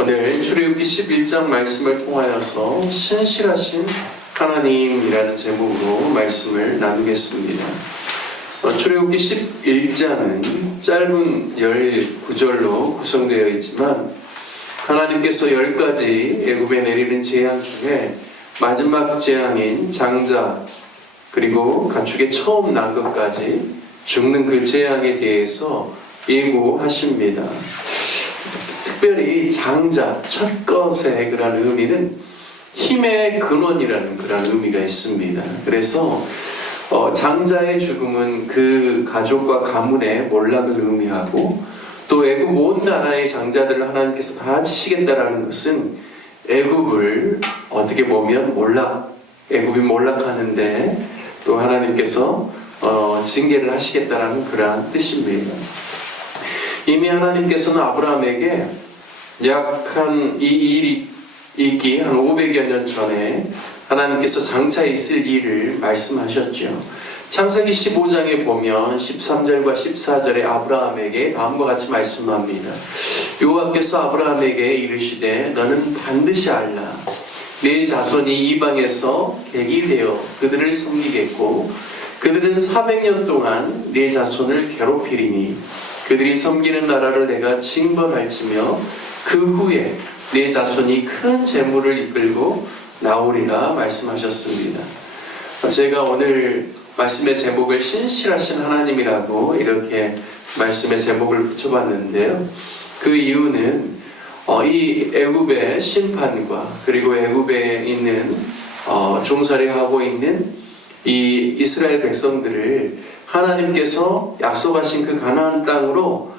오늘 출애굽기 11장 말씀을 통하여서 신실하신 하나님이라는 제목으로 말씀을 나누겠습니다. 출애굽기 11장은 짧은 19절로 구성되어 있지만 하나님께서 10가지 애굽에 내리는 재앙 중에 마지막 재앙인 장자 그리고 가축의 처음 난 것까지 죽는 그 재앙에 대해서 예고하십니다. 특별히 장자, 첫 것의 그런 의미는 힘의 근원이라는 그런 의미가 있습니다. 그래서 장자의 죽음은 그 가족과 가문의 몰락을 의미하고 또 애굽 온 나라의 장자들을 하나님께서 다 치시겠다라는 것은 애굽을 어떻게 보면 애굽이 몰락하는데 또 하나님께서 징계를 하시겠다라는 그러한 뜻입니다. 이미 하나님께서는 아브라함에게 약 이 일이 있기 한 500여 년 전에 하나님께서 장차 있을 일을 말씀하셨죠. 창세기 15장에 보면 13절과 14절에 아브라함에게 다음과 같이 말씀합니다. 여호와께서 아브라함에게 이르시되 너는 반드시 알라. 네 자손이 이방에서 객이 되어 그들을 섬기겠고 그들은 400년 동안 네 자손을 괴롭히리니 그들이 섬기는 나라를 내가 징벌할지며 그 후에 네 자손이 큰 재물을 이끌고 나오리라 말씀하셨습니다. 제가 오늘 말씀의 제목을 신실하신 하나님이라고 이렇게 말씀의 제목을 붙여봤는데요. 그 이유는 이 애굽의 심판과 그리고 애굽에 있는 종살이하고 있는 이 이스라엘 백성들을 하나님께서 약속하신 그 가나안 땅으로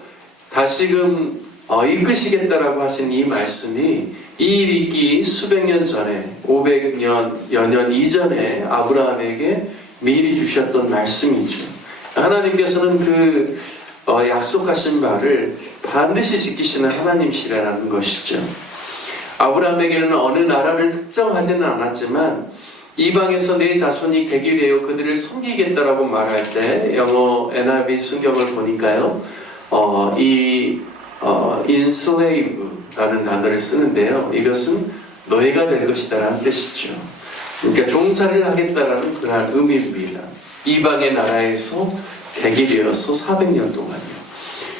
다시금 이끄시겠다라고 하신 이 말씀이 이 일이 있기 수백 년 전에 500여 년 이전에 아브라함에게 미리 주셨던 말씀이죠. 하나님께서는 그 약속하신 말을 반드시 지키시는 하나님이시라는 것이죠. 아브라함에게는 어느 나라를 특정하지는 않았지만 이방에서 내 자손이 객이 되어 그들을 섬기겠다라고 말할 때 영어 NIV 성경을 보니까요, enslave라는 단어를 쓰는데요. 이것은 노예가 될 것이다라는 뜻이죠. 그러니까 종살이를 하겠다라는 그런 의미입니다. 이방의 나라에서 객이 되어서 400년 동안요.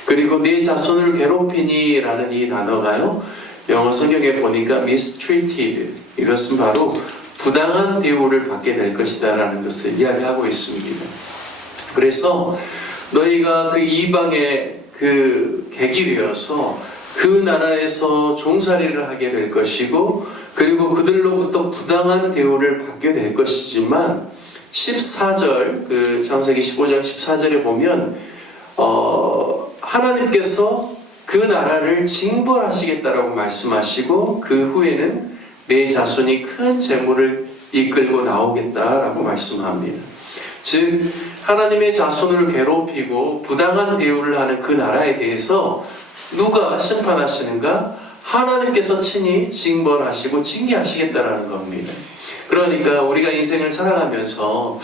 그리고 네 자손을 괴롭히니라는 이 단어가요, 영어 성경에 보니까 mistreated, 이것은 바로 부당한 대우를 받게 될 것이다 라는 것을 이야기하고 있습니다. 그래서 너희가 그 이방의 그 객이 되어서 그 나라에서 종살이를 하게 될 것이고 그리고 그들로부터 부당한 대우를 받게 될 것이지만 14절 그 창세기 15장 14절에 보면 하나님께서 그 나라를 징벌하시겠다라고 말씀하시고 그 후에는 내 자손이 큰 재물을 이끌고 나오겠다라고 말씀합니다. 즉 하나님의 자손을 괴롭히고 부당한 대우를 하는 그 나라에 대해서 누가 심판하시는가? 하나님께서 친히 징벌하시고 징계하시겠다라는 겁니다. 그러니까 우리가 인생을 살아가면서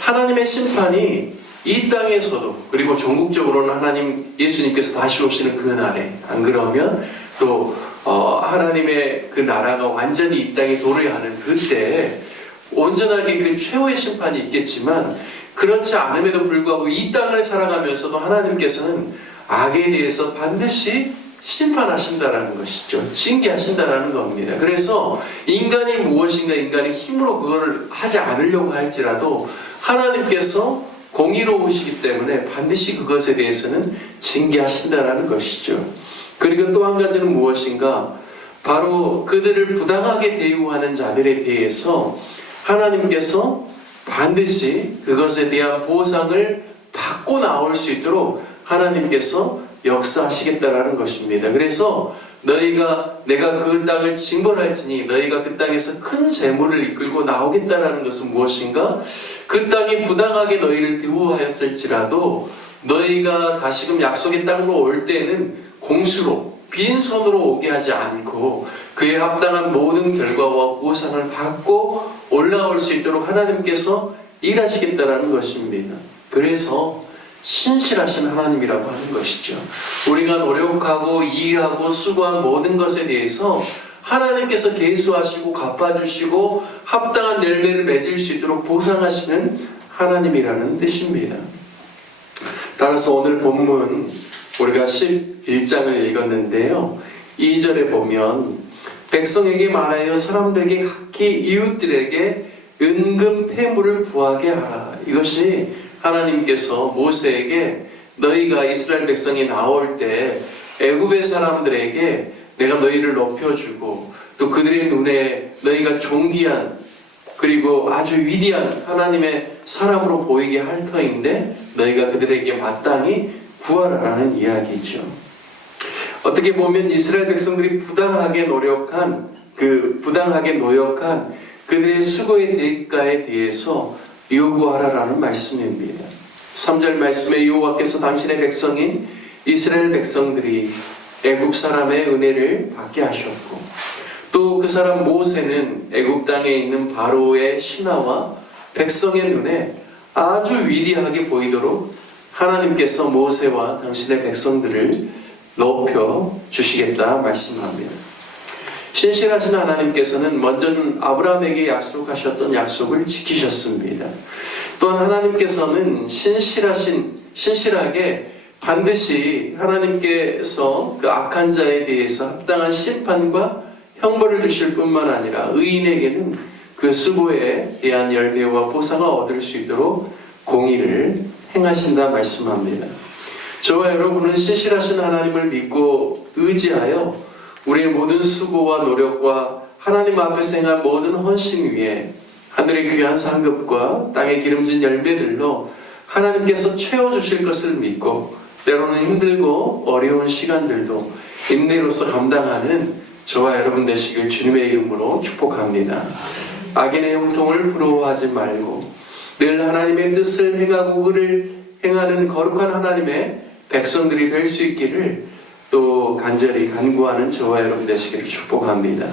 하나님의 심판이 이 땅에서도 그리고 전국적으로는 하나님 예수님께서 다시 오시는 그날에 안 그러면 또 하나님의 그 나라가 완전히 이 땅에 도래야 하는 그때 온전하게 그 최후의 심판이 있겠지만 그렇지 않음에도 불구하고 이 땅을 살아가면서도 하나님께서는 악에 대해서 반드시 심판하신다라는 것이죠. 징계하신다라는 겁니다. 그래서 인간이 무엇인가 인간의 힘으로 그걸 하지 않으려고 할지라도 하나님께서 공의로우시기 때문에 반드시 그것에 대해서는 징계하신다라는 것이죠. 그리고 또 한 가지는 무엇인가? 바로 그들을 부당하게 대우하는 자들에 대해서 하나님께서 반드시 그것에 대한 보상을 받고 나올 수 있도록 하나님께서 역사하시겠다라는 것입니다. 그래서 내가 그 땅을 징벌할지니 너희가 그 땅에서 큰 재물을 이끌고 나오겠다라는 것은 무엇인가? 그 땅이 부당하게 너희를 대우하였을지라도 너희가 다시금 약속의 땅으로 올 때는 공수로 빈손으로 오게 하지 않고 그에 합당한 모든 결과와 보상을 받고 올라올 수 있도록 하나님께서 일하시겠다라는 것입니다. 그래서 신실하신 하나님이라고 하는 것이죠. 우리가 노력하고 일하고 수고한 모든 것에 대해서 하나님께서 계수하시고 갚아주시고 합당한 열매를 맺을 수 있도록 보상하시는 하나님이라는 뜻입니다. 따라서 오늘 본문 우리가 11장을 읽었는데요. 2절에 보면 백성에게 말하여 사람들에게 각기 이웃들에게 은금 폐물을 구하게 하라. 이것이 하나님께서 모세에게 너희가 이스라엘 백성이 나올 때 애굽의 사람들에게 내가 너희를 높여주고 또 그들의 눈에 너희가 존귀한 그리고 아주 위대한 하나님의 사람으로 보이게 할 터인데 너희가 그들에게 마땅히 구하라라는 이야기죠. 어떻게 보면 이스라엘 백성들이 부당하게 노력한 그들의 수고의 대가에 대해서 요구하라라는 말씀입니다. 3절 말씀에 여호와께서 당신의 백성인 이스라엘 백성들이 애굽 사람의 은혜를 받게 하셨고 또 그 사람 모세는 애굽 땅에 있는 바로의 신하와 백성의 눈에 아주 위대하게 보이도록 하나님께서 모세와 당신의 백성들을 높여 주시겠다 말씀합니다. 신실하신 하나님께서는 먼저는 아브라함에게 약속하셨던 약속을 지키셨습니다. 또한 하나님께서는 신실하게 반드시 하나님께서 그 악한 자에 대해서 합당한 심판과 형벌을 주실 뿐만 아니라 의인에게는 그 수고에 대한 열매와 보상을 얻을 수 있도록 공의를 행하신다 말씀합니다. 저와 여러분은 신실하신 하나님을 믿고 의지하여 우리의 모든 수고와 노력과 하나님 앞에서 행한 모든 헌신 위에 하늘의 귀한 상급과 땅의 기름진 열매들로 하나님께서 채워주실 것을 믿고 때로는 힘들고 어려운 시간들도 인내로서 감당하는 저와 여러분 되시길 주님의 이름으로 축복합니다. 악인의 형통을 부러워하지 말고 늘 하나님의 뜻을 행하고 의를 행하는 거룩한 하나님의 백성들이 될 수 있기를 또 간절히 간구하는 저와 여러분 되시기를 축복합니다.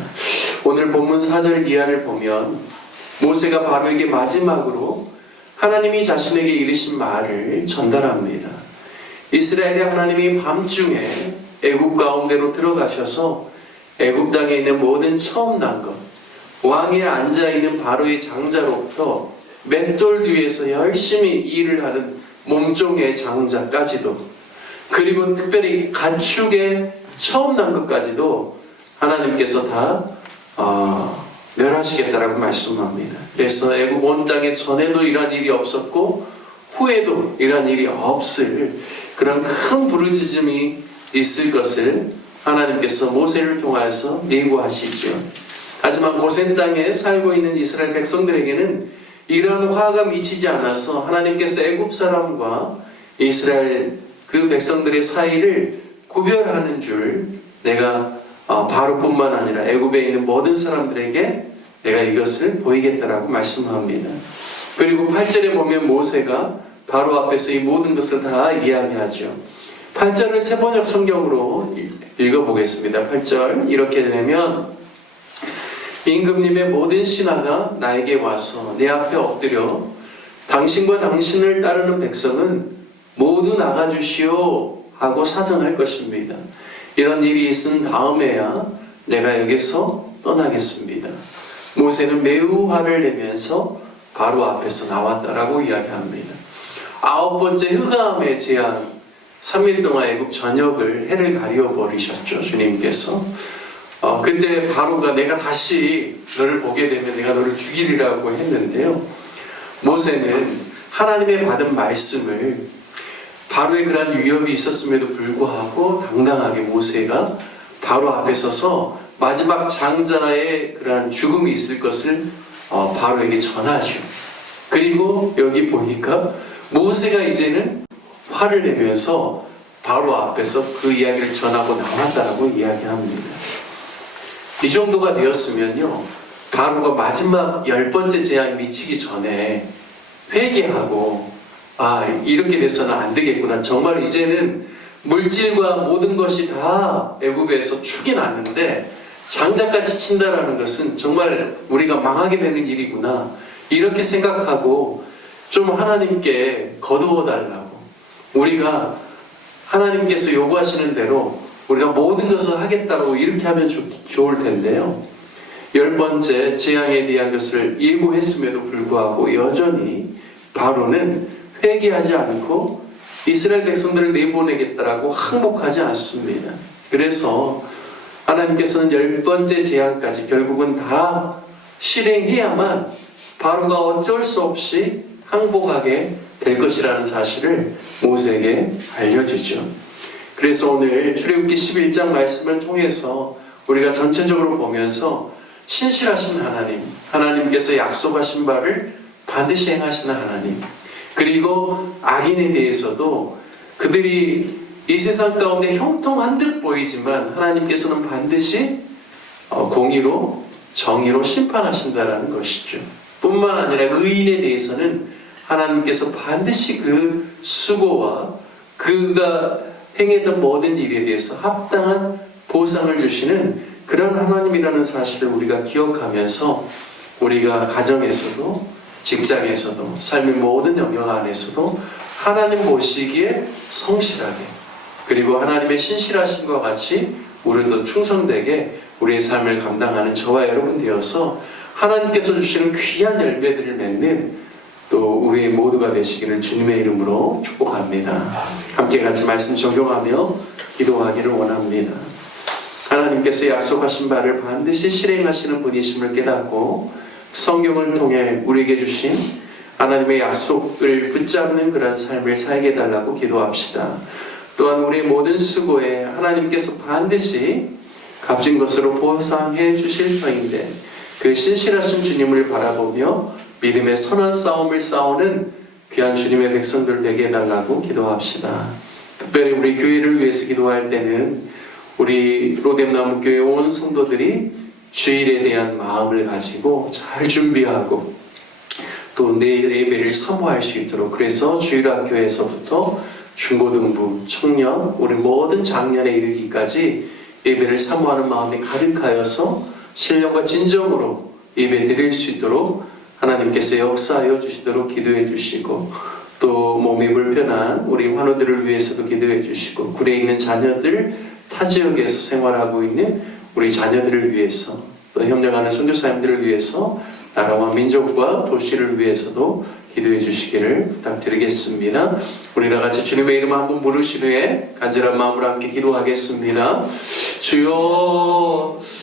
오늘 본문 4절 이하를 보면 모세가 바로에게 마지막으로 하나님이 자신에게 이르신 말을 전달합니다. 이스라엘의 하나님이 밤중에 애굽 가운데로 들어가셔서 애굽 땅에 있는 모든 처음 난 것, 왕에 앉아있는 바로의 장자로부터 맷돌 뒤에서 열심히 일을 하는 몸종의 장자까지도 그리고 특별히 가축의 처음 난 것까지도 하나님께서 다 멸하시겠다라고 말씀합니다. 그래서 애굽 온 땅에 전에도 이런 일이 없었고 후에도 이런 일이 없을 그런 큰 부르짖음이 있을 것을 하나님께서 모세를 통하여서 예고하시죠. 하지만 고센 땅에 살고 있는 이스라엘 백성들에게는 이러한 화가 미치지 않아서 하나님께서 애굽 사람과 이스라엘 그 백성들의 사이를 구별하는 줄 내가 바로뿐만 아니라 애굽에 있는 모든 사람들에게 내가 이것을 보이겠다라고 말씀합니다. 그리고 8절에 보면 모세가 바로 앞에서 이 모든 것을 다 이야기하죠. 8절을 세번역 성경으로 읽어보겠습니다. 8절 이렇게 되면 임금님의 모든 신하가 나에게 와서 내 앞에 엎드려 당신과 당신을 따르는 백성은 모두 나가주시오 하고 사정할 것입니다. 이런 일이 있은 다음에야 내가 여기서 떠나겠습니다. 모세는 매우 화를 내면서 바로 앞에서 나왔다라고 이야기합니다. 9번째 흑암의 재앙 3일 동안 애굽 전역을 해를 가려버리셨죠. 주님께서 그때 바로가 내가 다시 너를 보게 되면 내가 너를 죽이리라고 했는데요. 모세는 하나님의 받은 말씀을 바로의 그러한 위협이 있었음에도 불구하고 당당하게 모세가 바로 앞에 서서 마지막 장자의 그러한 죽음이 있을 것을 바로에게 전하죠. 그리고 여기 보니까 모세가 이제는 화를 내면서 바로 앞에서 그 이야기를 전하고 나왔다라고 이야기합니다. 이 정도가 되었으면요, 바로가 마지막 10번째 재앙이 미치기 전에 회개하고 이렇게 돼서는 안 되겠구나. 정말 이제는 물질과 모든 것이 다 애굽에서 축이 났는데 장자까지 친다라는 것은 정말 우리가 망하게 되는 일이구나. 이렇게 생각하고 좀 하나님께 거두어 달라고 우리가 하나님께서 요구하시는 대로 우리가 모든 것을 하겠다고 이렇게 하면 좋을 텐데요. 10번째 재앙에 대한 것을 예고했음에도 불구하고 여전히 바로는 회개하지 않고 이스라엘 백성들을 내보내겠다라고 항복하지 않습니다. 그래서 하나님께서는 10번째 재앙까지 결국은 다 실행해야만 바로가 어쩔 수 없이 항복하게 될 것이라는 사실을 모세에게 알려주죠. 그래서 오늘 출애굽기 11장 말씀을 통해서 우리가 전체적으로 보면서 신실하신 하나님, 하나님께서 약속하신 바를 반드시 행하시는 하나님, 그리고 악인에 대해서도 그들이 이 세상 가운데 형통한 듯 보이지만 하나님께서는 반드시 공의로 정의로 심판하신다라는 것이죠. 뿐만 아니라 의인에 대해서는 하나님께서 반드시 그 수고와 그가 행했던 모든 일에 대해서 합당한 보상을 주시는 그런 하나님이라는 사실을 우리가 기억하면서 우리가 가정에서도 직장에서도 삶의 모든 영역 안에서도 하나님 보시기에 성실하게 그리고 하나님의 신실하심과 같이 우리도 충성되게 우리의 삶을 감당하는 저와 여러분 되어서 하나님께서 주시는 귀한 열매들을 맺는 또 우리의 모두가 되시기를 주님의 이름으로 축복합니다. 함께 같이 말씀 적용하며 기도하기를 원합니다. 하나님께서 약속하신 바를 반드시 실행하시는 분이심을 깨닫고 성경을 통해 우리에게 주신 하나님의 약속을 붙잡는 그런 삶을 살게 해달라고 기도합시다. 또한 우리의 모든 수고에 하나님께서 반드시 값진 것으로 보상해 주실 터인데 그 신실하신 주님을 바라보며 믿음의 선한 싸움을 싸우는 귀한 주님의 백성들 되게 해달라고 기도합시다. 특별히 우리 교회를 위해서 기도할 때는 우리 로뎀나무교회 온 성도들이 주일에 대한 마음을 가지고 잘 준비하고 또 내일 예배를 사모할 수 있도록 그래서 주일학교에서부터 중고등부, 청년, 우리 모든 장년에 이르기까지 예배를 사모하는 마음이 가득하여서 신령과 진정으로 예배 드릴 수 있도록 하나님께서 역사하여 주시도록 기도해 주시고 또 몸이 불편한 우리 환우들을 위해서도 기도해 주시고 굴에 있는 자녀들 타 지역에서 생활하고 있는 우리 자녀들을 위해서 또 협력하는 선교사님들을 위해서 나라와 민족과 도시를 위해서도 기도해 주시기를 부탁드리겠습니다. 우리 다 같이 주님의 이름 한번 부르신 후에 간절한 마음으로 함께 기도하겠습니다. 주여